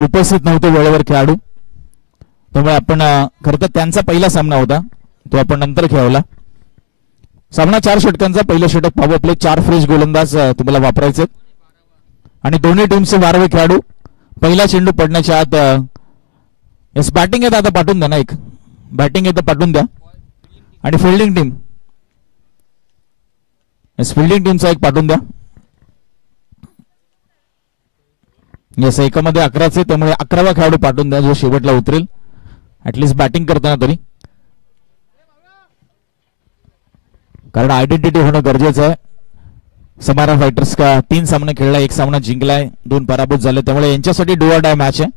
उपस्थित नव्हते वेळेवर खेळाडू, त्यामुळे आपण खरं तर त्यांचा पहिला सामना होता तो आपण नंतर खेळवला. सामना 4 षटकांचा. पहिलं षटक पॉवर प्ले, 4 फ्रेश गोलंदाज तुम्हाला वापरायचे आणि दोन्ही टीमचे 12वे खेळाडू. पहिला चेंडू पडण्याच्या आत यस बॅटिंग येतं, आता पाठवून द्या ना, एक बॅटिंग येतं पाठवून द्या. आणि फिल्डिंग टीम, यस फिल्डिंग टीमचा एक पाठवून द्या. यस एकामध्ये 11चे, त्यामुळे 11वा खेळाडू पाठवून द्या जो शेवटला उतरेल ऍटलिस्ट बॅटिंग करताना तरी, कारण आयडेंटिटी होणं गरजेचं आहे. समारा फायटर्स का 3 सामने खेळला, 1 सामना जिंकलाय, 2 पराभूत झाले, त्यामुळे यांच्यासाठी डू ऑर डाय मॅच आहे.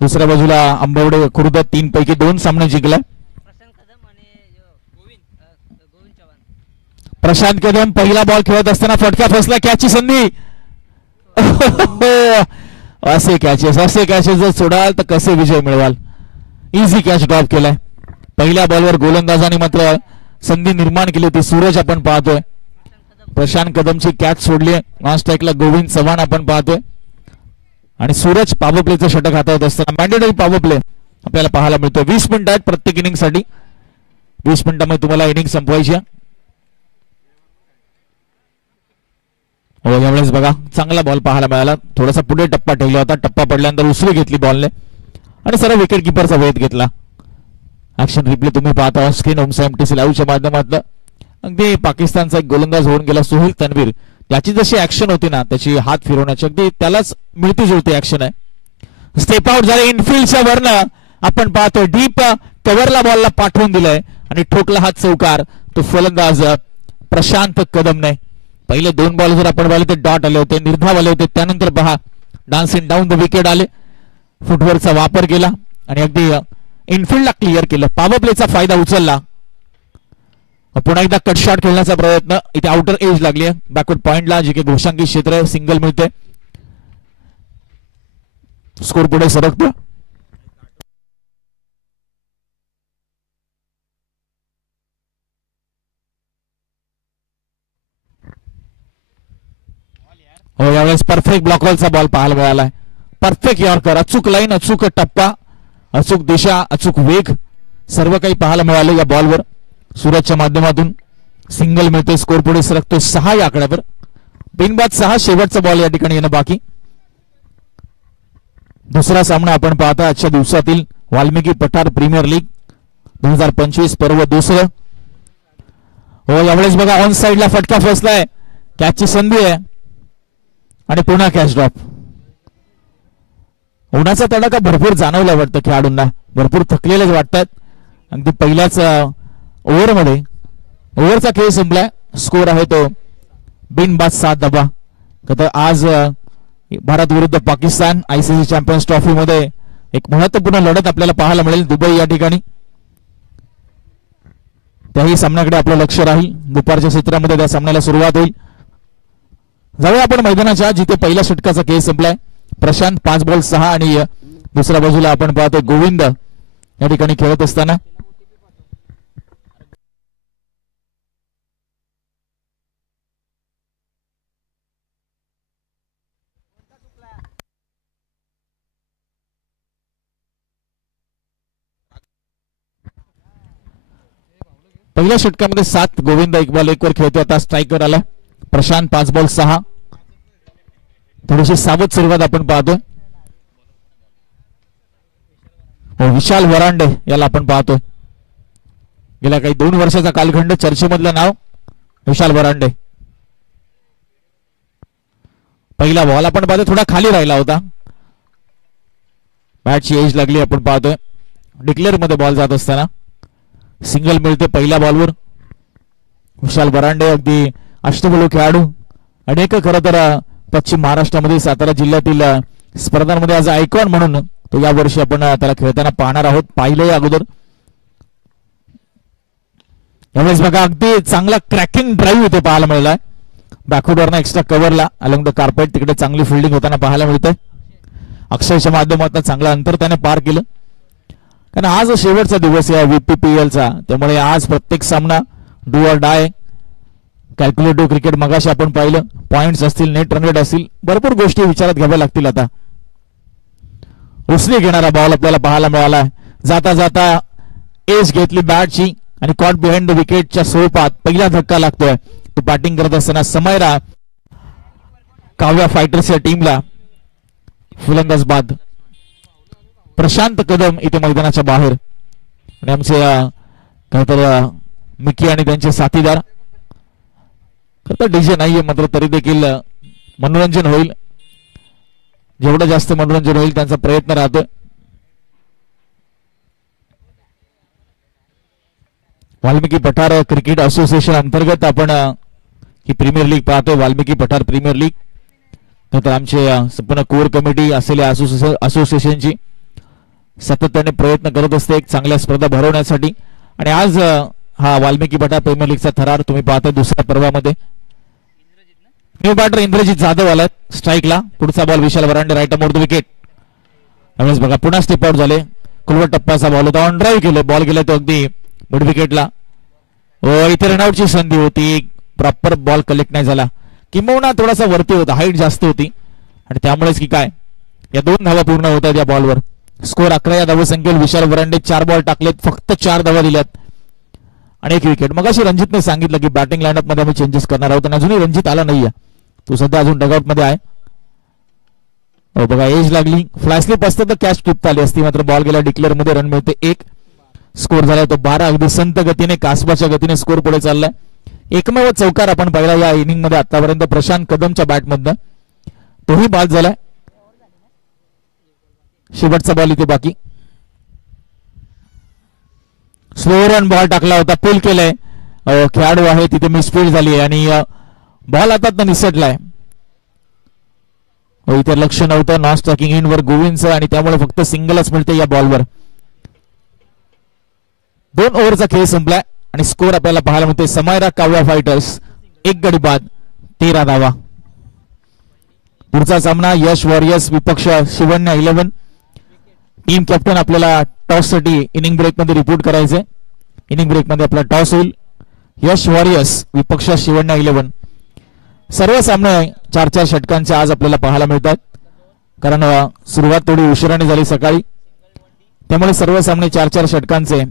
दुसऱ्या बाजूला आंबवडे खुर्द 3 पैकी 2 सामने जिंकलाय. प्रशांत कदम पहिला बॉल खेळत असताना फटका फसला, कॅचची संधी. असे कॅचेस जर सोडाल तर कसे विजय मिळवाल. इझी कॅच ड्रॉप केलाय. पहिल्या बॉलवर गोलंदाजाने मात्र संधी निर्माण केली होती. सूरज आपण पाहतोय, प्रशांत कदमची कॅच सोडली. नॉन स्ट्राईकला गोविंद चव्हाण आपण पाहतोय आणि सूरज पॉवर प्लेचं षटक हाताळत असताना मॅन्डेटरी पॉवर प्ले आपल्याला पाहायला मिळतोय. 20 मिनिटं आहेत प्रत्येक इनिंग साठी. 20 मिनिटांमध्ये तुम्हाला इनिंग संपवायची आहे. हो यावेळेस बघा चांगला बॉल पाहायला मिळाला. थोडासा पुढे टप्पा ठेवला होता, टप्पा पडल्यानंतर उसळी घेतली बॉलने आणि सरळ विकेट किपरचा वेध घेतला. ऍक्शन रिप्ले तुम्ही पाहता स्क्रीन होम्स एमटीसी लाईव्हच्या माध्यमातून. अगदी पाकिस्तानचा एक गोलंदाज होऊन गेला सोहेल तन्वीर, त्याची जशी ऍक्शन होती ना, त्याची हात फिरवण्याची अगदी त्यालाच मिळती जुळती ऍक्शन आहे. स्टेप आउट झाले इनफिल्डच्या वरनं. आपण पाहतोय डीप कव्हरला बॉलला पाठवून दिलाय आणि ठोकला हात चौकार. तो फलंदाज प्रशांत कदमने. पहिले 2 बॉल जर आपण पाहिले ते डॉट आले होते, निर्धाव आले होते. त्यानंतर पहा डान्सिंग डाऊन द विकेट आले, फुटवर्कचा वापर केला आणि अगदी इनफिल्डला क्लिअर केलं. पॉवर प्लेचा फायदा उचलला. पुन्हा एकदा कट शॉट खेळण्याचा प्रयत्न. इथे आउटर एज लागली आहे बॅकवर्ड पॉइंटला, जे काही घोषांकी क्षेत्र आहे. सिंगल मिळते, स्कोर पुढे सरकतो. हो यावेळेस परफेक्ट ब्लॉकवॉलचा बॉल पाहायला मिळाला. परफेक्ट यॉर्कर, अचूक लाईन, अचूक टप्पा, अचूक दिशा, अचूक वेग, सर्व काही पाहायला मिळालं या बॉलवर. सूरजच्या माध्यमातून सिंगल मिळते, स्कोर पुढे सरकतो 6 या आकड्यावर. बिनबाद 6, शेवटचा बॉल या ठिकाणी येणं बाकी. दुसरा सामना आपण पाहता आजच्या दिवसातील वाल्मिकी पठार प्रीमियर लीग 2025 पर्व दुसरं. हो यावेळेस बघा ऑन साइडला फटका फसलाय, कॅचची संधी आहे आणि पुन्हा कॅच ड्रॉप. उन्हाचा तडाखा भरपूर जाणवला वाटतं खेळाडूंना, भरपूर थकलेलेच वाटतात. अगदी पहिल्याच ओव्हरमध्ये ओव्हरचा खेळ संपलाय. स्कोर आहे तो बिनबाद 7 धावा. तर आज भारत विरुद्ध पाकिस्तान आयसीसी चॅम्पियन्स ट्रॉफी मध्ये एक महत्वपूर्ण लढत आपल्याला पाहायला मिळेल दुबई या ठिकाणी. त्याही सामन्याकडे आपलं लक्ष राहील. दुपारच्या क्षेत्रामध्ये त्या सामन्याला सुरुवात होईल. जाऊया आपण मैदानाच्या जिथे पहिल्या षटकाचा खेळ संपलाय. प्रशांत 5 बॉल 6 आणि दुसऱ्या बाजूला आपण पाहतो गोविंद या ठिकाणी खेळत असताना. पहिल्या षटकामध्ये 7 गोविंद 1 बॉल 1 वर खेळतो. आता स्ट्राईकवर आला प्रशांत 5 बॉल 6. थोडीशी सावध सुरुवात आपण पाहतोय. विशाल वरांडे याला आपण पाहतोय. गेल्या काही 2 वर्षाचा कालखंड चर्चेमधलं नाव विशाल वरांडे. पहिला बॉल आपण पाहतोय थोडा खाली राहिला होता, बॅटची एज लागली आपण पाहतोय. डिक्लेअर मध्ये बॉल जात असताना सिंगल मिळते पहिल्या बॉलवर. विशाल वरांडे अगदी अष्टपैलू खेळाडू, अनेक खरं तर पश्चिम महाराष्ट्रामध्ये सातारा जिल्ह्यातील स्पर्धांमध्ये आज आयकॉन म्हणून तो या वर्षी आपण त्याला खेळताना पाहणार आहोत. पाहिलंय अगोदर. यावेळेस बघा अगदी चांगला क्रॅकिंग ड्राईव्ह इथे पाहायला मिळालाय. बॅकवर्डवरनं एक्स्ट्रा कव्हरला अलॉंग द कार्पेट तिकडे चांगली फिल्डिंग होताना पाहायला मिळतंय. अक्षयच्या माध्यमातून चांगलं अंतर त्याने पार केलं. कारण आज शेवटचा दिवस आहे VPPL चा, त्यामुळे आज प्रत्येक सामना do or die calculative cricket मगाशी आपण पाहिलं, पॉइंट्स असतील, नेट रन रेट असतील, भरपूर गोष्टी विचारात घ्याव्या लागतील. आता उसली घेणारा बॉल आपल्याला पाहायला मिळाला. जाता जाता एज घेतली बॅटची आणि कॉट बिहाइंड द विकेटच्या स्वरूपात पहिला धक्का लागतोय. तो बॅटिंग करत असताना समयरा काव्या फायटर्स या टीमला फलंदाज बाद. प्रशांत कदम इथे मैदानाच्या बाहेर आणि आमचे खरंतर मिकी आणि त्यांचे साथीदार. खरं डीजे नाहीये मात्र तरी देखील मनोरंजन होईल, जेवढं जास्त मनोरंजन होईल त्यांचा प्रयत्न राहतोय. वाल्मिकी पठार क्रिकेट असोसिएशन अंतर्गत आपण ही प्रीमियर लीग पाहतोय. वाल्मिकी पठार प्रीमियर लीग. तर आमचे संपूर्ण कोर कमिटी असलेल्या असोसिएशनची सातत्याने प्रयत्न करत असते एक चांगल्या स्पर्धा भरवण्यासाठी. आणि आज हा वाल्मिकी पठार प्रीमियर लीगचा थरार तुम्ही पाहताय दुसऱ्या पर्वामध्ये. न्यू बॅटर इंद्रजित जाधव आलाय स्ट्राईकला. पुढचा ball Vishal Varande right more the wicket. त्यावेळेस बघा पुन्हा स्टेप आउट झाले. कुलवट टप्प्याचा बॉल होता, ऑन ड्राईव्ह केले, बॉल गेला तो अगदी मिड विकेटला. इथे रनआउटची संधी होती, प्रॉपर बॉल कलेक्ट नाही झाला, किंबहुना थोडासा वरती होता, हाईट जास्त होती आणि त्यामुळेच की काय या 2 धावा पूर्ण होत आहेत या बॉलवर. स्कोर 11 या धावसंख्येवर विशाल वरांडे 4 बॉल टाकलेत, फक्त 4 धावा दिल्यात आणि 1 विकेट. मग अशी रणजितने सांगितलं की बॅटिंग लाईनअप मध्ये आम्ही चेंजेस करणार आहोत आणि अजूनही रणजित आला नाहीये. तो सध्या अजून डगआउट मध्ये आहे. बघा एज लागली, फ्लॅशलिप असतं तर कॅच टिपता आली असती, मात्र बॉल गेला डिक्लेअर मध्ये. रन मिळते 1. स्कोर झालाय तो 12. अगदी संत गतीने कासबाच्या गतीने स्कोर पुढे चाललाय. एकमेव चौकार आपण पाहिला या इनिंग मध्ये आतापर्यंत प्रशांत कदमच्या बॅटमधनं, तोही बाद झालाय. शेवटचा बॉल इथे बाकी. स्लो रन बॉल टाकला होता, पुल केलाय, खेळाडू आहे तिथे मिसफील्ड झाली आणि बॉल आता निसटलाय. इथे लक्ष नव्हतं नॉन स्ट्रायकिंग इन वर गोविंदचं आणि त्यामुळे फक्त सिंगलच मिळते या बॉलवर. 2 ओव्हरचा खेळ संपलाय आणि स्कोर आपल्याला पाहायला मिळते समयरा काव्या फायटर्स 1 गडी बाद 13 धावा. पुढचा सामना यश वॉरियर्स विपक्ष शिवण्या 11. टीम कॅप्टन आपल्याला टॉस साठी इनिंग ब्रेक मध्ये रिपोर्ट करायचे. इनिंग ब्रेक मध्ये आपला टॉस होईल. यश वॉरियर्स विपक्ष शिवण्या 11. सर्व सामने 4-4 षटकांचे आज आपल्याला पाहायला मिळतात, कारण सुरुवात थोडी उशिराने झाली सकाळी, त्यामुळे सर्व सामने 4-4 षटकांचे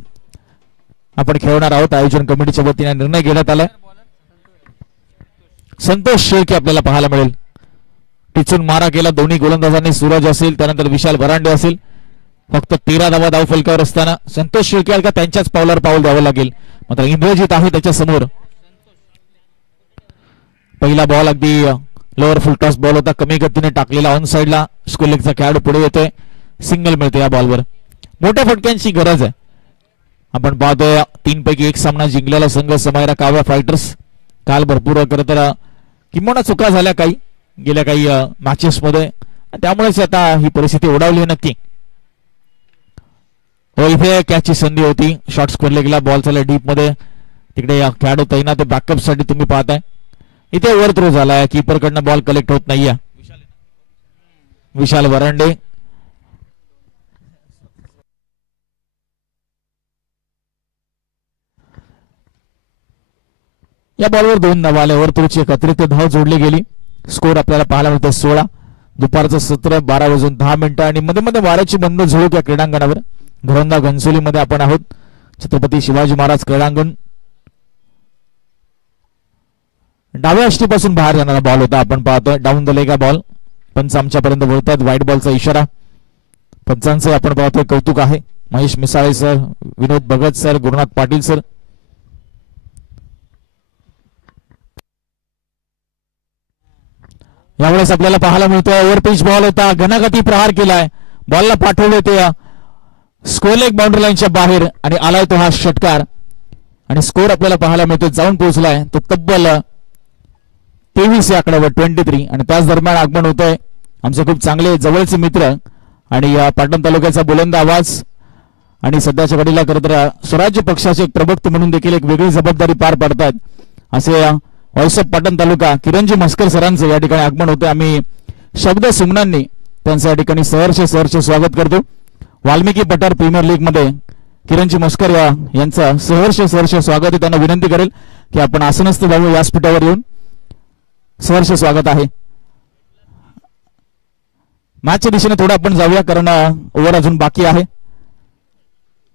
आपण खेळणार आहोत. आयोजन कमिटीच्या वतीने निर्णय घेण्यात आलाय. संतोष शेळके आपल्याला पाहायला मिळेल. टिचून मारा केला दोन्ही गोलंदाजांनी, सूरज असेल त्यानंतर विशाल वरांडे असेल. फक्त 13 धावा धाव फलकावर असताना संतोष शेळके का त्यांच्याच पावलावर पाऊल द्यावं लागेल, मात्र इंद्रजित आहे त्याच्या समोर. पहिला बॉल अगदी लोअर फुल टॉस बॉल होता, कमी गतीने टाकलेला ऑन साइडला. स्क्वेअर लेगचा खेळाडू पुढे येतोय, सिंगल मिळते या बॉलवर. मोठ्या फटक्यांची गरज आहे. आपण पाहतोय 3 पैकी 1 सामना जिंकलेला संघ समयरा काव्या फायटर्स. काल भरपूर खरं तर किंबहुना चुका झाल्या काही गेल्या काही मॅचेस मध्ये, त्यामुळेच आता ही परिस्थिती ओढावली आहे नक्की. इथे कॅचची संधी होती, शॉर्ट स्क्वेअर लेगला बॉल चालला डीप मध्ये, तिकडे खेळाडू तैनात बॅकअप साठी तुम्ही पाहताय. इथे ओव्हर थ्रो झालाय, कीपर कडनं बॉल कलेक्ट होत नाहीये. विशाल वरांडे या बॉलवर 2 धावा आल्या. ओव्हर थ्रोची एक अतिरिक्त धाव जोडली गेली. स्कोर आपल्याला पाहायला मिळते 16. दुपारचं सत्र 12:10 आणि मध्ये मध्ये वाऱ्याची बंद झुळूक या क्रीडांगणावर. घरोंदा घनसोली मध्ये आपण आहोत, छत्रपती शिवाजी महाराज क्रीडांगण. डाव्या अष्टीपासून बाहेर जाणारा बॉल होता, आपण पाहतोय डाऊन द लेग बॉल. पंच आमच्यापर्यंत बोलतात व्हाईट बॉलचा इशारा. पंचांचे आपण पाहतोय कौतुक आहे. महेश मिसाळे सर, विनोद भगत सर, गुरुनाथ पाटील सर. यावेळेस आपल्याला पाहायला मिळतोय ओव्हर पिच बॉल होता, घनागती प्रहार केलाय, बॉलला पाठवले ते स्क्वेअर लेग बाउंड्री लाईनच्या बाहेर आणि आलाय तो हा षटकार. आणि स्कोर आपल्याला पाहायला मिळतोय जाऊन पोहोचलाय तो तब्बल 23 या आकड्यावर 23. आणि त्याच दरम्यान आगमन होतंय आमचे खूप चांगले जवळचे मित्र आणि पाटण तालुक्याचा बुलंद आवाज आणि सध्याच्या घडीला खरं तर स्वराज्य पक्षाचे एक प्रवक्ते म्हणून देखील एक वेगळी जबाबदारी पार पाडतात असे व्हॉइस ऑफ पाटण तालुका किरणजी मस्कर सरांचं या ठिकाणी आगमन होते. आम्ही शब्द सुमनांनी त्यांचं या ठिकाणी सहर्ष स्वागत करतो. वाल्मिकी पठार प्रीमियर लीग मध्ये किरणजी मस्कर यांचं सहर्ष स्वागत आहे. त्यांना विनंती करेल की आपण आसनस्थ व्हावं, व्यासपीठावर येऊन सहर्ष स्वागत आहे. मॅचच्या दिशेने थोडं आपण जाऊया कारण ओव्हर अजून बाकी आहे.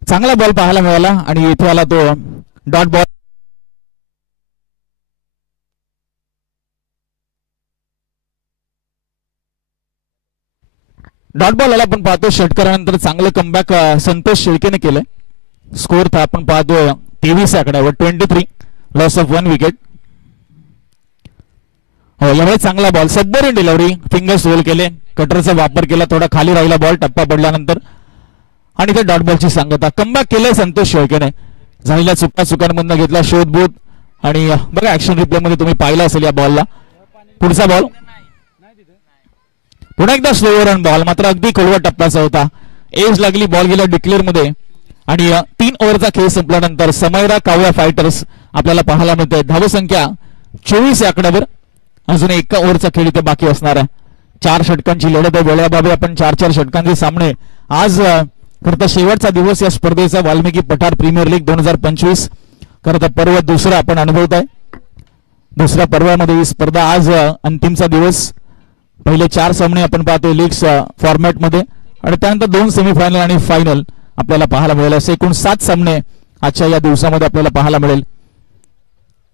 चांगला बॉल पाहायला मिळाला आणि इथे आला तो डॉट बॉल. डॉट बॉल आपण पाहतो षटकारानंतर चांगलं कमबॅक संतोष शेळकेने केलंय. स्कोर आपण पाहतोय 23 आकड्यावर 23, लॉस ऑफ 1 विकेट. हो, यावेळी चांगला बॉल, सबमरीन डिलिव्हरी, फिंगर्स होल केले, कटरचा वापर केला, थोडा खाली राहिला बॉल टप्पा पडल्यानंतर आणि ते डॉट बॉलची सांगता. कमबॅक केलंय संतोष शेळकेने. झालेल्या चुकांमधून घेतला शोधबोध आणि बघा ऍक्शन रिप्ले मध्ये तुम्ही पाहिलं असेल या बॉलला. पुढचा बॉल पुन्हा एकदा स्लो रन बॉल, मात्र अगदी खोलवा टप्प्याचा होता. एज लागली, बॉल गेला डिक्लेअर मध्ये आणि 3 ओव्हरचा खेळ संपल्यानंतर समैरा काव्या फायटर्स आपल्याला पाहायला मिळतोय. धावसंख्या 24 या आकड्यावर. अजून 1 ओव्हरचा खेळ इथे बाकी असणार आहे. 4 षटकांची लढत आहे. वेळाबाबत आपण 4 षटकांचे सामने. आज खरं तर शेवटचा दिवस या स्पर्धेचा वाल्मिकी पठार प्रीमियर लीग 2025 खरं तर पर्व दुसरा आपण अनुभवत आहे. दुसऱ्या पर्वामध्ये ही स्पर्धा आज अंतिमचा दिवस. पहिले 4 सामने आपण पाहतोय लीग्स फॉर्मॅट मध्ये आणि त्यानंतर 2 सेमीफायनल आणि फायनल आपल्याला पाहायला मिळेल. असे एकूण 7 सामने आजच्या या दिवसामध्ये आपल्याला पाहायला मिळेल.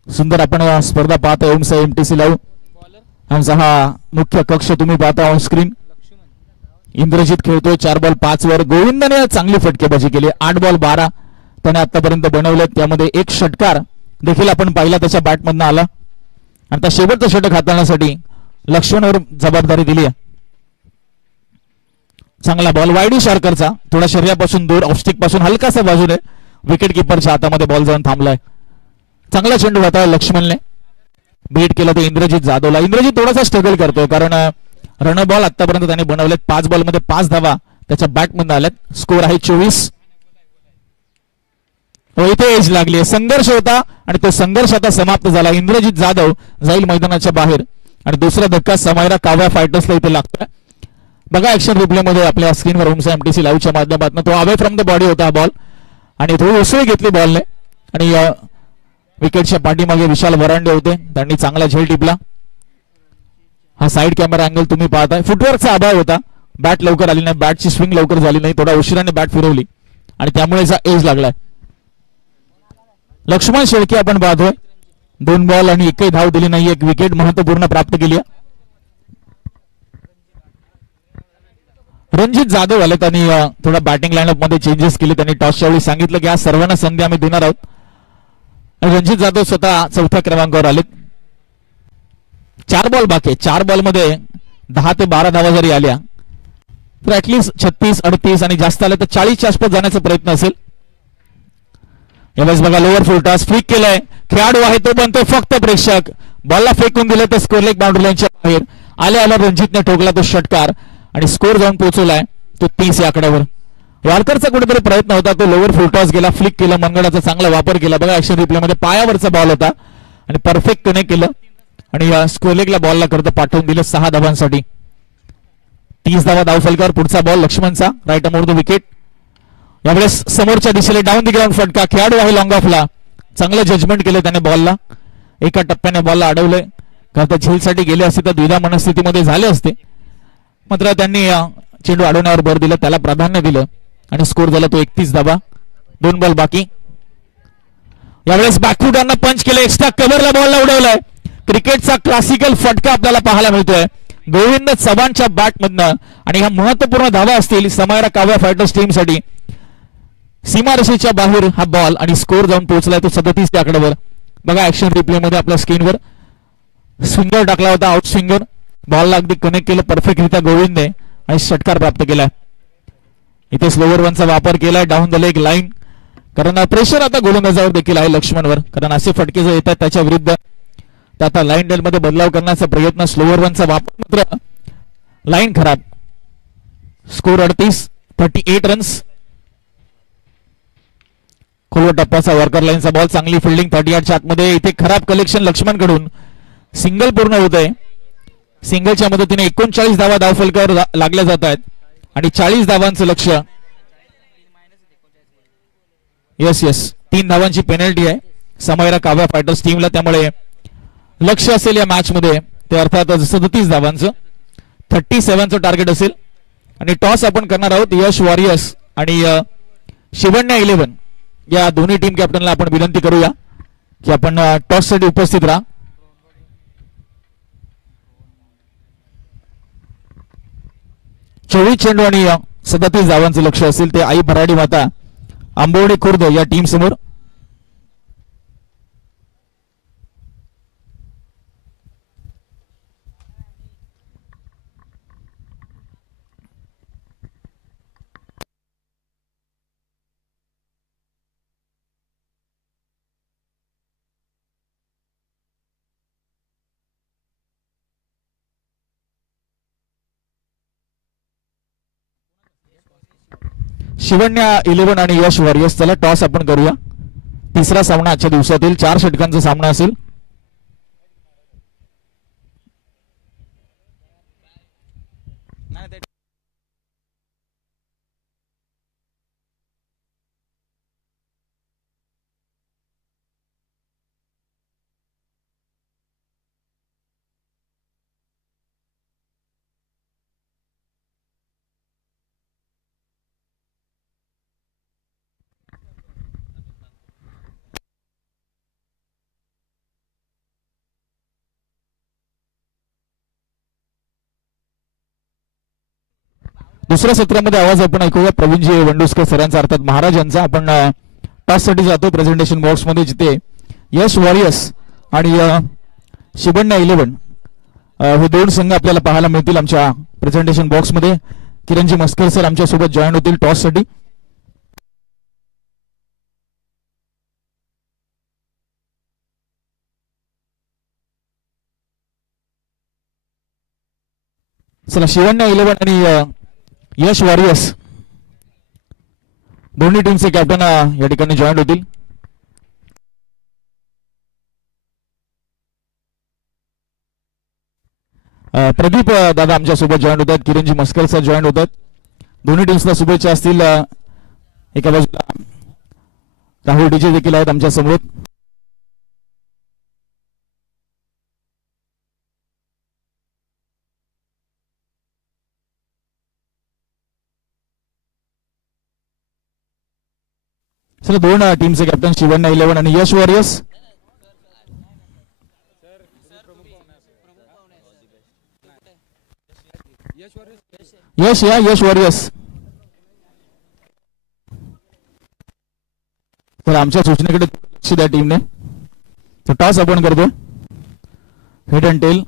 सुंदर आपण स्पर्धा पाहतोय. ओमसा एमटीसी लाईव्ह आमचा हा मुख्य कक्ष तुम्ही पाहता ऑन स्क्रीन. इंद्रजित खेळतोय 4 बॉल 5 वर. गोविंदाने चांगली फटकेबाजी केली. 8 बॉल 12 त्याने आतापर्यंत बनवले. त्यामध्ये 1 षटकार देखील आपण पाहिला त्याच्या बॅटमधनं आला. आता शेवटचं षटक हाताळण्यासाठी लक्ष्मणवर जबाबदारी दिली आहे. चांगला बॉल वाईडी शार्करचा, थोडा शरीरापासून दूर, ऑफस्टिक पासून हलकासा बाजूने, विकेट किपरच्या हातामध्ये बॉल जाऊन थांबलाय. चांगला चेंडू होता. लक्ष्मणने बीट केला तो इंद्रजित जाधवला. इंद्रजित थोडासा स्ट्रगल करतोय कारण रन बॉल आतापर्यंत त्याने बनवलेत. 5 बॉल मध्ये 5 धावा त्याच्या बॅटमधून आल्यात. स्कोर आहे 24. इथे एज लागली, संघर्ष होता आणि तो संघर्ष आता समाप्त झाला. इंद्रजित जाधव जाईल मैदानाच्या बाहेर आणि दुसरा धक्का समैरा काव्या फायटर्सला इथे लागतोय. बघा ऍक्शन रिप्ले मध्ये आपल्या स्क्रीनवर ओमसा एमटीसी लाईव्हच्या माध्यमातून तो अवे फ्रॉम द बॉडी होता हा बॉल आणि थोडी उसळी घेतली बॉलने आणि विकेटच्या पाठीमागे विशाल वरांडे होते, त्यांनी चांगला झेल टिपला. हा साइड कॅमेरा अँगल तुम्ही पाहताय. फुटवर्कचा अभाव होता. बॅट लवकर आली नाही, बॅटची स्विंग लवकर झाली नाही, थोडा उशिराने बॅट फिरवली आणि त्यामुळे एज लागलाय. लक्ष्मण शेळके आपण पाहतोय 2 बॉल आणि 1ही धाव दिली नाही. 1 विकेट महत्वपूर्ण प्राप्त केली. रणजित जाधव आले, त्यांनी थोडा बॅटिंग लाईनअप मध्ये चेंजेस केले. त्यांनी टॉसच्या वेळी सांगितलं की आज सर्वांना संधी आम्ही देणार आहोत. रणजित जाधव स्वतः 4थ्या क्रमांकावर आले. 4 बॉल बाकी. 4 बॉल मध्ये 10 ते 12 धावा जरी आल्या तर ऍटलीस्ट 36, 38 आणि जास्त आले तर 40च्या आसपास जाण्याचा प्रयत्न असेल. यावेळेस बघा लोअर फुल टॉस फ्लिक केलाय. खेळाडू आहे तो बनतो फक्त प्रेक्षक. बॉलला फेकून दिलं तर स्कोर लेग बाउंड्री लाईनच्या बाहेर. आल्या रणजितने ठोकला तो षटकार आणि स्कोर जाऊन पोहोचवलाय तो 30 या आकड्यावर. वारकरचा कुठेतरी प्रयत्न होता, तो लोअर फुल टॉस गेला, फ्लिक केला, मनगडाचा चांगला वापर केला. बघा ऍक्शन रिप्ले मध्ये पायावरचा बॉल होता आणि परफेक्ट कनेक्ट केलं आणि स्कोर लेगला बॉलला करता पाठवून दिलं 6 धावांसाठी. 30 धावा धावफलकावर. पुढचा बॉल लक्ष्मणचा, राईट अमोर द विकेट. यावेळेस समोरच्या दिशेला डाऊन द ग्राउंड फटका. खेळाडू आहे लॉंग ऑफला, चांगलं जजमेंट केलं त्याने बॉलला. एका टप्प्याने बॉलला अडवलंय. कारण झेलसाठी गेले असते तर द्विधा मनस्थितीमध्ये झाले असते, मात्र त्यांनी चेंडू अडवण्यावर भर दिला, त्याला प्राधान्य दिलं आणि स्कोर झाला तो 31 धावा. 2 बॉल बाकी. यावेळेस बॅकफुटांना पंच केलं, एक्स्ट्रा कव्हरला बॉलला उडवलाय. क्रिकेटचा क्लासिकल फटका आपल्याला पाहायला मिळतोय गोविंद चव्हाणच्या बॅटमधनं आणि ह्या महत्वपूर्ण धावा असतील समैरा काव्या फायटर्स टीमसाठी. सीमारेषेच्या बाहेर हा बॉल आणि स्कोर जाऊन पोहोचलाय तो 37 या आकड्यावर. बघा ऍक्शन रिप्ले मध्ये आपल्या स्क्रीनवर स्विंगर टाकला होता, आउट स्विंगर. बॉलला अगदी कनेक्ट केलं परफेक्टरित्या गोविंदने आणि षटकार प्राप्त केलाय. इथे स्लोवर वनचा वापर केलाय डाऊन द लेग लाईन, कारण प्रेशर आता गोलंदाजावर देखील आहे लक्ष्मणवर, कारण असे फटके जर येतात त्याच्या विरुद्ध तर आता लाईन डेल मध्ये बदलाव करण्याचा प्रयत्न. स्लोवर वनचा वापर, मात्र लाईन खराब. Score 38 runs. खोलवर टप्प्याचा वर्कर लाईनचा बॉल, चांगली फिल्डिंग 38च्या आतमध्ये. इथे खराब कलेक्शन लक्ष्मण कडून. सिंगल पूर्ण होत आहे. सिंगलच्या मदतीने 39 धावा धावफलकावर लागल्या जात आहेत आणि 40 धावांचं लक्ष्य. येस येस 3 धावांची पेनल्टी आहे समायरा काव्या फायटर्स टीमला, त्यामुळे लक्ष असेल या मॅच मध्ये ते अर्थातच 37 धावांचं 37चं टार्गेट असेल. आणि टॉस आपण करणार आहोत यश वॉरियर्स आणि शिवण्या 11 या दोन्ही टीम कॅप्टनला आपण विनंती करूया की आपण टॉस साठी उपस्थित राहा. चोवीस चेंडू आणि 37 धावांचं लक्ष असेल ते आई भराडी माता आंबवडे खुर्द या टीम समोर. शिवण्या 11 आणि यश वॉरियर्स, चला टॉस आपण करूया. तिसरा सामना आजच्या दिवसातील 4 षटकांचा सामना असेल. दुसऱ्या सत्रामध्ये आवाज आपण ऐकूया प्रवीणजी वंडुस्कर सरांचा, अर्थात महाराजांचा. आपण टॉस साठी जातो प्रेझेंटेशन बॉक्स मध्ये, जिथे यश वॉरियर्स आणि शिवण्या 11 हे दोन संघ आपल्याला पाहायला मिळतील आमच्या प्रेझेंटेशन बॉक्स मध्ये. किरणजी मस्कर सर आमच्या सोबत जॉईन होतील टॉस साठी. चला शिवण्या 11 आणि यश वॉरियर्स दोन्ही टीमचे कॅप्टन या ठिकाणी जॉईन होतील. प्रदीप दादा आमच्या सोबत जॉईन होतात, किरणजी मस्कर सर जॉईन होतात. दोन्ही टीम्सला शुभेच्छा असतील. एका बाजूला राहुल डीजे देखील आहेत आमच्या समोर. चला दोन टीमचे कॅप्टन शिवण्या 11 आणि यश वॉरियर्स. यश या यश वॉरियर्स. तर आमच्या सूचनेकडे लक्ष द्या टीमने. तर टॉस आपण करतो हेड अँड टेल.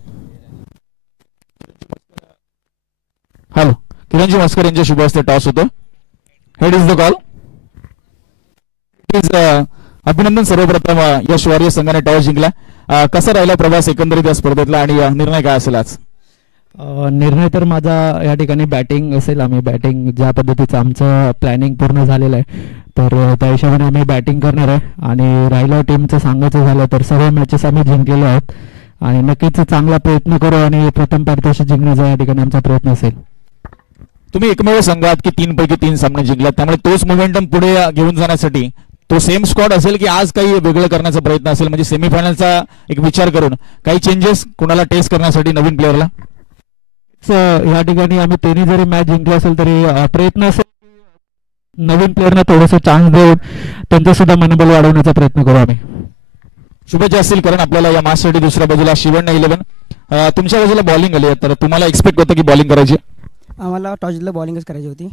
हॅलो, किरणजी मस्कर यांच्या शुभ हस्ते टॉस होतो. Head is the call. अभिनंदन सर्वप्रथम यश वॉरियर्स संघाने टॉस जिंकला. कसा राहिला प्रवास एकंदरीत या स्पर्धेतला आणि निर्णय काय असेल आज? निर्णय तर माझा या ठिकाणी बॅटिंग असेल. आम्ही बॅटिंग ज्या पद्धतीचं आमचं प्लॅनिंग पूर्ण झालेलं आहे, तर त्या हिशोबाने आम्ही बॅटिंग करणार आहे. आणि राहिलं टीमचं सांगायचं झालं तर सर्व मॅचेस आम्ही जिंकलेलो आहोत आणि नक्कीच चांगला प्रयत्न करू आणि प्रथम पारितोषिक जिंकण्याचा या ठिकाणी आमचा प्रयत्न असेल. तुम्ही एकमेव संघात की 3 पैकी 3 सामने जिंकलात, त्यामुळे तोच मोमेंटम पुढे घेऊन जाण्यासाठी तो सेम स्क्वॉड असेल की आज काही वेगळं करण्याचा प्रयत्न असेल, म्हणजे सेमीफायनलचा एक विचार करून काही चेंजेस कोणाला टेस्ट करण्यासाठी नवीन प्लेअरला? या ठिकाणी आम्ही त्यांनी जरी मॅच जिंकला असेल तरी प्रयत्न असेल नवीन प्लेअरना थोडंसं चान्स देऊन त्यांचं सुद्धा मनोबल वाढवण्याचा प्रयत्न करू आम्ही. शुभेच्छा असतील, कारण आपल्याला या मॅचसाठी दुसऱ्या बाजूला शिवण्या 11 तुमच्या बाजूला बॉलिंग आली आहे, तर तुम्हाला एक्सपेक्ट होतं की बॉलिंग करायची? आम्हाला टॉसला बॉलिंगच करायची होती.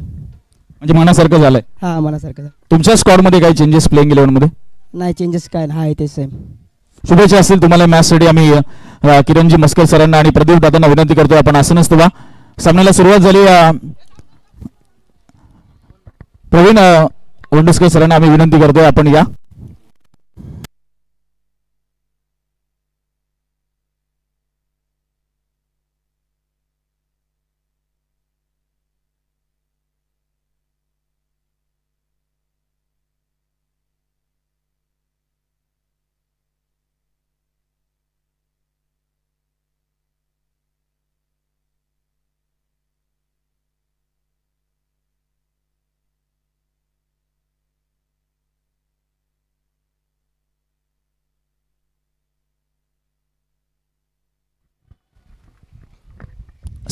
म्हणजे मनासारखं झालंय? हां, मनासारखं. तुमच्या स्क्वॉड मध्ये काही चेंजेस प्लेइंग 11 मध्ये? नाही, चेंजेस काय नाही, ते सेम. शुभेच्छा असतील तुम्हाला मॅचसाठी. आम्ही किरणजी मस्कर सरांना आणि प्रदीप दादांना विनंती करतोय आपण आसनस्थ व्हा. सामन्याला सुरुवात झाली. प्रवीण वंडुस्कर सरांना आम्ही विनंती करतोय आपण या.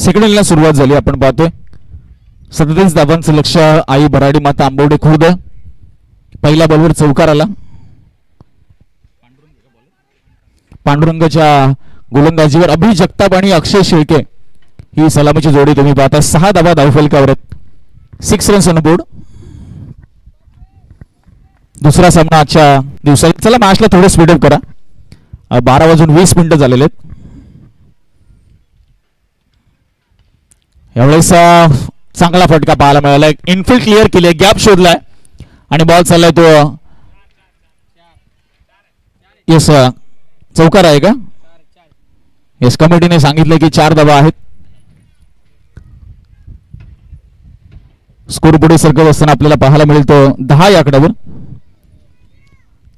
सेकंड इनिंगला सुरुवात झाली. आपण पाहतोय 37 धावांचं लक्ष आई बराडी माता आंबवडे खुर्द. पहिल्या बॉलवर चौकार आला. पांडुरंगाच्या गोलंदाजीवर अभि जगताप आणि अक्षय शेळके ही सलामीची जोडी तुम्ही पाहता. 6 धावा धावफलकावर आहेत. 6 रन्स ऑन बोर्ड. दुसरा सामना आजच्या दिवसात. चला मॅचला थोडं स्पीडअप करा. 12:20 झालेले आहेत. यावेळेस चांगला फटका पाहायला मिळाला. इनफिल्ड क्लिअर केली, गॅप शोधलाय आणि बॉल चाललाय तो येस चौकार आहे का? येस, कमिटीने सांगितलं की 4 धावा आहेत. स्कोर पुढे सरकत असताना आपल्याला पाहायला मिळेल तो 10 या आकड्यावर.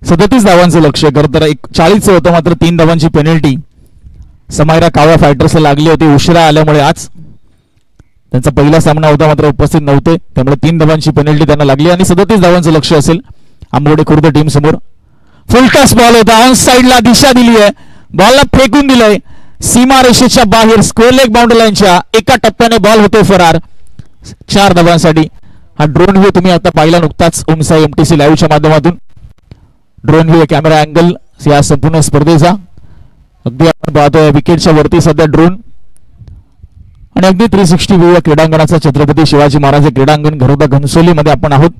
37 धावांचं लक्ष तर 40 होतं, मात्र 3 धावांची पेनल्टी समायरा कावा फायटर्सला लागली होती उशिरा आल्यामुळे. आज त्यांचा पहिला सामना होता, मात्र उपस्थित नव्हते, त्यामुळे 3 धावांची पेनल्टी त्यांना लागली आणि 37 धावांचं लक्ष असेल आंबवडे खुर्द टीम समोर. फुल टॉस बॉल होता. ऑन साइडला दिशा दिली आहे, बॉलला फेकून दिलंय सीमा रेषेच्या बाहेर. स्क्वेअर लेग बाउंड्री लाईनच्या एका टप्प्याने बॉल होतो फरार. 4 धावांसाठी. हा ड्रोन व्ह्यू तुम्ही आता पाहिला नुकताच ओमसा MTC लाईव्हच्या माध्यमातून. ड्रोन व्ह्यू कॅमेरा अँगल या संपूर्ण स्पर्धेचा. अगदी आपण पाहतोय विकेटच्या वरती सध्या ड्रोन आणि अगदी 360 व्ह्यू या क्रीडांगणाचा. छत्रपती शिवाजी महाराज क्रीडांगण घरोदा घनसोली मध्ये आपण आहोत.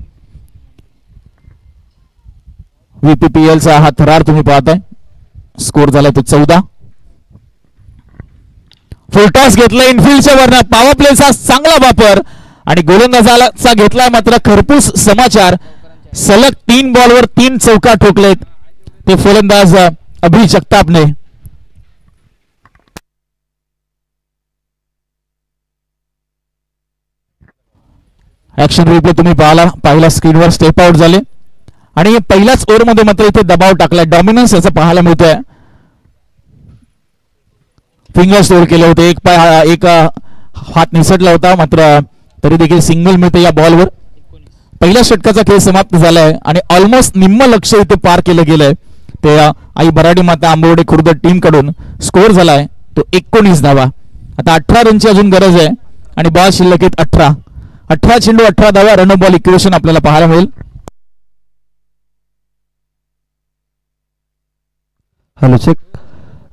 VPPL चा हा थरार तुम्ही पाहताय. स्कोर झालाय तो 14. फुलटॉस घेतला इनफिल्डच्या वरनं. पॉवर प्लेचा चांगला वापर आणि गोलंदाजाचा घेतलाय मात्र खरपूस समाचार. सलग 3 बॉलवर 3 चौका ठोकलेत ते फलंदाज अभि जगतापने. ऍक्शन रिप्ले तुम्ही पाहिला स्क्रीनवर. स्टेप आउट झाले आणि पहिल्याच ओव्हरमध्ये मात्र इथे दबाव टाकलाय. डॉमिनन्स याचा पाहायला मिळतोय. फिंगर स्टोर केले होते, एक हात निसटला होता, मात्र तरी देखील सिंगल मिळते या बॉलवर. पहिल्या षटकाचा खेळ समाप्त झालाय आणि ऑलमोस्ट निम्म लक्ष इथे पार केलं गेलंय. ते आई बराडी माता आंबवडे खुर्द टीम कडून स्कोर झालाय तो 19 धावा. आता 18 रनची अजून गरज आहे आणि बॉल शिल्लक आहेत 18 चेंडू 18 धावा. रन बॉल इक्वेशन आपल्याला पाहायला मिळेल. Hello check.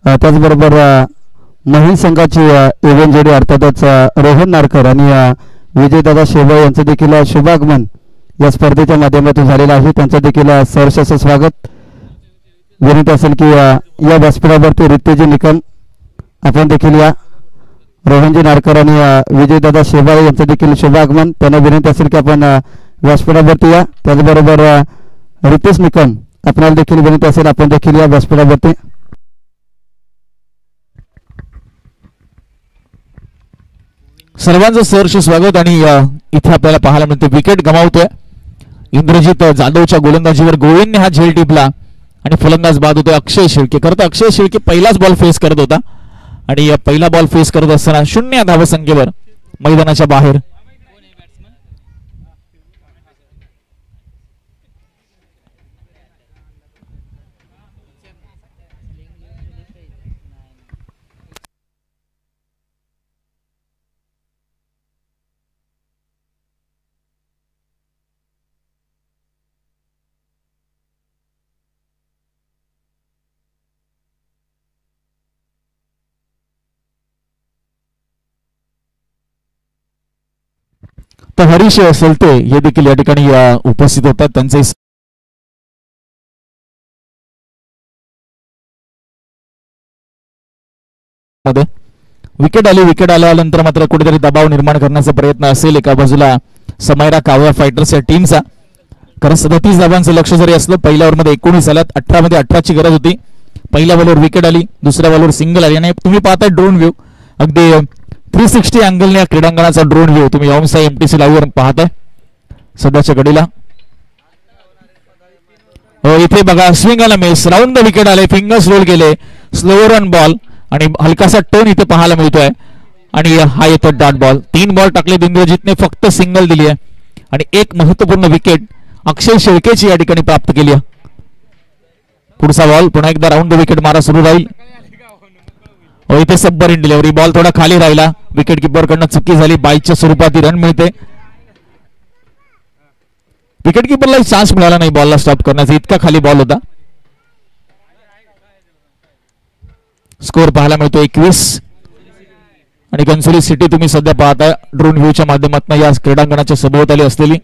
त्याचबरोबर महिला संघाची इव्हेंट जोडी अर्थातच रोहन नारकर आणि विजयदादा शेबळे यांचं देखील शुभागमन या स्पर्धेच्या माध्यमातून झालेलं आहे. त्यांचं देखील सहर्ष असं स्वागत. विनंती असेल की या व्यासपीठावरती रित्तेजी निकम आपण देखील या. रोहनजी नारकर आणि विजयदादा शेबळे यांचं देखील शुभागमन. त्यांना विनंती असेल की आपण व्यासपीठावरती या. त्याचबरोबर रितेश निकम आपल्याला देखील विनंती असेल आपण देखील या व्यासपीठावरती. सर्वांचं सहर्ष स्वागत. आणि इथे आपल्याला पाहायला मिळते विकेट गमावतोय इंद्रजित जाधवच्या गोलंदाजीवर. गोविंदने हा झेल टिपला आणि फलंदाज बाद होतोय अक्षय शेळके. करता अक्षय शेळके पहिलाच बॉल फेस करत होता आणि पहिला बॉल फेस करत असताना 0 धावसंख्येवर मैदानाच्या बाहेर. तर हरीश सलते हे देखील या ठिकाणी उपस्थित होतात. त्यांचे विकेट आल्यानंतर मात्र कुठेतरी दबाव निर्माण करण्याचा प्रयत्न असेल एका बाजूला समायरा कावा फायटर्स या टीमचा. कारण 37 धावांचं लक्ष जरी असलं पहिल्या ओव्हरमध्ये 19 आल्यात. 18 मध्ये 18ची गरज होती. पहिल्या बॉलवर विकेट आली, दुसऱ्या बॉलवर सिंगल आली आणि तुम्ही पाहताय ड्रोन व्ह्यू अगदी 360 अँगलने क्रीडांगणाचा ड्रोन व्ह्यू तुम्ही ओमसा MTC लाईव्हवर पाहताय सध्याच्या घडीला. इथे बघा स्विंग आला मिस. राऊंड द विकेट आले, फिंगर्स रोल केले, स्लो रन बॉल आणि हलकासा टर्न इथे पाहायला मिळतोय आणि हा येतो डॉट बॉल. 3 बॉल टाकले इंद्रजितने, फक्त सिंगल दिली आहे आणि एक महत्वपूर्ण विकेट अक्षय शेळकेची या ठिकाणी प्राप्त केली आहे. पुढचा बॉल पुन्हा एकदा राऊंड द विकेट मारा सुरू राहील. इथे सबमरीन डिलिव्हरी, बॉल थोडा खाली राहिला, विकेट किपर कडनं चुकी झाली, बाईच्या स्वरूपात ही रन मिळते. विकेट किपरला चान्स मिळाला नाही बॉलला स्टॉप करण्याचा, इतका खाली बॉल होता. स्कोर पाहायला मिळतो 21. आणि कन्सोली सिटी तुम्ही सध्या पाहताय ड्रोन व्ह्यूच्या माध्यमातून या क्रीडांगणाच्या सभोवताली असलेली.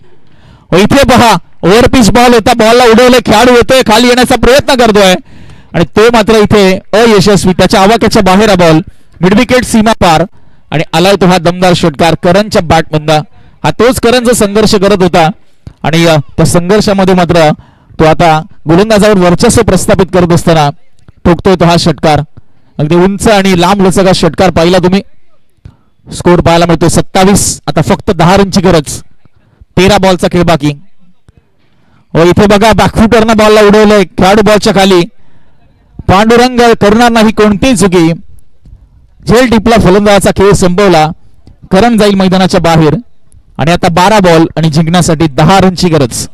इथे पहा ओव्हरपिच बॉल होता, बॉलला उडवले, खेळाडू येतोय, खाली येण्याचा प्रयत्न करतोय आणि तो मात्र इथे अयशस्वी. त्याच्या आवाक्याच्या बाहेर हा बॉल मिडविकेट सीमा पार आणि आलाय तो हा दमदार षटकार करणच्या बॅटमधला. हा तोच करण जो संघर्ष करत होता आणि त्या संघर्षामध्ये मात्र तो आता गोलंदाजावर वर्चस्व प्रस्थापित करत असताना ठोकतोय तो हा षटकार. अगदी उंच आणि लांब लचक हा षटकार पाहिला तुम्ही. स्कोर पाहायला मिळतो 27. आता फक्त 10 रनची गरज, 13 बॉलचा खेळ बाकी. इथे बघा बॅकफुटरनं बॉलला उडवलंय, खेळाडू बॉलच्या खाली. पांडुरंग करणार नाही कोणतीही चुकी. झेल टिपला, फलंदाजाचा खेळ संपवला. करण जाईल मैदानाच्या बाहेर आणि आता 12 बॉल आणि जिंकण्यासाठी 10 रनची गरज.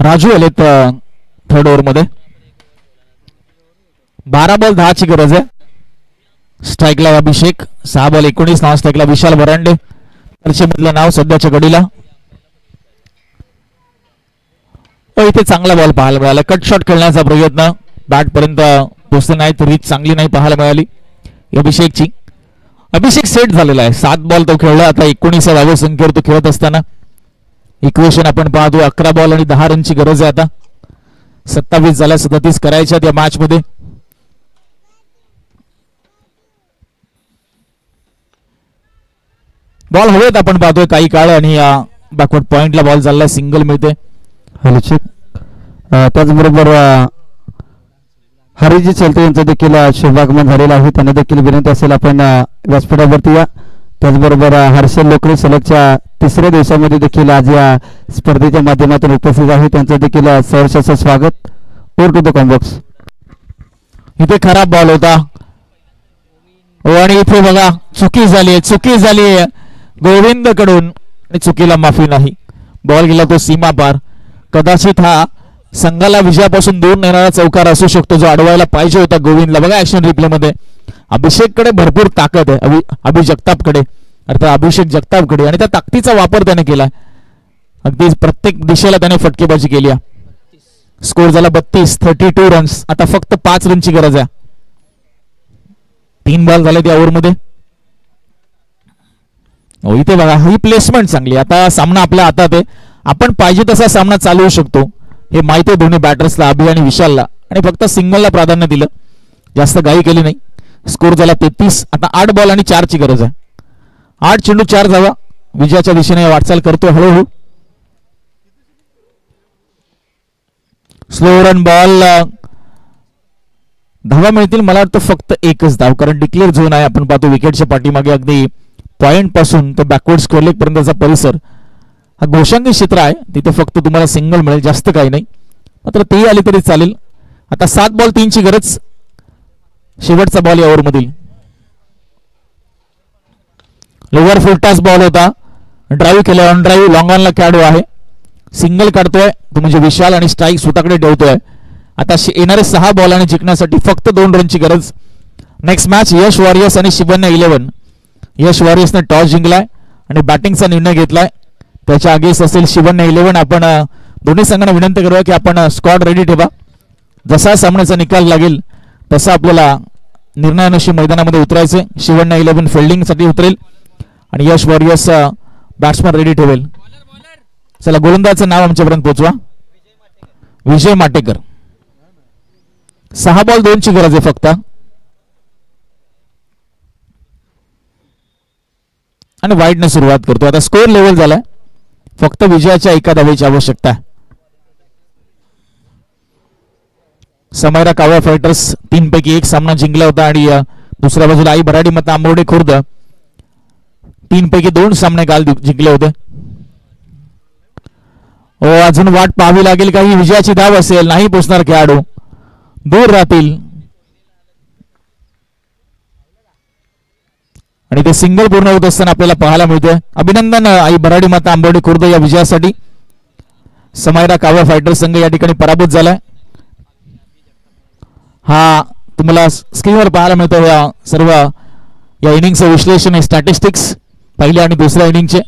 राजू आलेत थर्ड ओव्हर मध्ये. 12 बॉल 10 ची गरज आहे. स्ट्राईकला अभिषेक, 6 बॉल 19 नाव स्ट्राईकला विशाल बरांडे, मधलं नाव सध्याच्या घडीला. इथे चांगला बॉल पाहायला मिळाला, कट शॉट खेळण्याचा प्रयत्न, बॅट पर्यंत पोहोचले नाही, रीच चांगली नाही पाहायला मिळाली अभिषेकची. अभिषेक सेट झालेला आहे, 7 बॉल तो खेळला. आता 19 धावे संख्येवर तो खेळत असताना इक्वेशन आपण पाहतो 11 बॉल आणि 10 रनची गरज आहे. आता 27 झाल्या, 37 करायच्या या मॅच मध्ये. बॉल हवेत आपण पाहतोय काही काळ आणि बॅकवर्ड पॉइंटला बॉल चाललाय, सिंगल मिळते. त्याचबरोबर हरिजी चलते यांचं देखील शुभागमन झालेलं आहे, त्यांना देखील विनंती असेल आपण व्यासपीठावरती या. त्याचबरोबर हर्षल लोकरे सलगच्या 3ऱ्या दिवसामध्ये देखील आज या स्पर्धेच्या माध्यमातून उपस्थित आहे, त्यांचं देखील सहर्ष स्वागत. Over to the combox. इथे खराब बॉल होता आणि इथे बघा चुकी झाली गोविंद कडून आणि चुकीला माफी नाही. बॉल गेला तो सीमा पार. कदाचित हा संघाला विजयापासून दूर नेणारा चौकार असू शकतो जो अडवायला पाहिजे होता गोविंदला. बघा ऍक्शन रिप्ले मध्ये अभिषेक कडे भरपूर ताकद आहे, अभिषेक जगताप कडे आणि त्या ताकदीचा वापर त्याने केला. अगदी प्रत्येक दिशेला त्याने फटकेबाजी केली. स्कोर झाला 32, 32 रन्स. आता फक्त 5 रनची गरज आहे. 3 बॉल झाले त्या ओव्हरमध्ये. इथे बघा ही प्लेसमेंट चांगली. आता सामना आपल्या हातात आहे, आपण पाहिजे तसा सामना चालवू शकतो हे माहिती आहे दोन्ही बॅटर्सला, अभि आणि विशालला. आणि फक्त सिंगलला प्राधान्य दिलं, जास्त घाई केली नाही. स्कोर झाला 33. आता 8 बॉल आणि 4 ची गरज आहे. 8 चेंडू 4 धावा. विजयाच्या दिशेने वाटचाल करतो हळूहळू. स्लो रन बॉल, धावा मिळतील मला वाटतं फक्त 1च धाव, कारण डिक्लेअर झोन आहे. आपण पाहतो विकेटच्या पाठीमागे अगदी पॉइंट पासून तर बॅकवर्ड स्क्वेअर लेग पर्यंतचा परिसर हा घोषांगी क्षेत्र आहे. तिथे फक्त तुम्हाला सिंगल मिळेल, जास्त काही नाही. मात्र तेही आली तरी चालेल. आता 7 बॉल 3 ची गरज. शेवटचा बॉल या ओव्हर मधील. लोअर फुलटास बॉल होता, ड्राईव्ह केलं, ऑन ड्राईव्ह लॉंग ऑनला खेळाडू आहे, सिंगल काढतोय तो म्हणजे विशाल आणि स्ट्राईक स्वतःकडे ठेवतोय. आता येणारे 6 बॉल आणि जिंकण्यासाठी फक्त 2 रनची गरज. नेक्स्ट मॅच यश वॉरियर्स आणि शिवन्या 11. यश वॉरियर्सने टॉस जिंकलाय आणि बॅटिंगचा निर्णय घेतलाय. त्याच्या अगेन्स्ट असेल शिवन्या 11. आपण दोन्ही संघांना विनंती करूया की आपण स्क्वॉड रेडी ठेवा. जसा सामन्याचा निकाल लागेल तसा आपल्याला निर्णयानुसार मैदानामध्ये उतरायचे. शिवन्या 11 फिल्डिंगसाठी उतरेल आणि यश वॉरियर्स बॅट्समॅन रेडी ठेवेल. चला गोलंदाजचं नाव आमच्यापर्यंत पोहोचवा. विजय माटेकर. 6 बॉल 2 ची गरज आहे फक्त. आणि वाईडने सुरुवात करतो. आता स्कोर लेवल झालाय, फक्त विजयाच्या 1 धावेची आवश्यकता आहे. समायरा कावळा फायटर्स 3 पैकी 1 सामना जिंकला होता आणि दुसऱ्या बाजूला आई भराडी मत आंबवडे खुर्द 3 पैकी 2 सामने काल जिंकले होते. अजून वाट पाहावी लागेल काही विजयाची धाव असेल, नाही पोचणार खेळाडू, दूर राहतील आणि ते सिंगल पूर्ण होत असताना आपल्याला पाहायला मिळतोय. अभिनंदन आई भराडी माता आंबवडे खुर्द या विजयासाठी. समायरा कावळा फायटर संघ या ठिकाणी पराभूत झालाय. हा तुम्हाला स्क्रीनवर पाहायला मिळतो या सर्व या इनिंगचं विश्लेषण आहे, स्टॅटिस्टिक्स पहिल्या आणि दुसऱ्या इनिंगचे.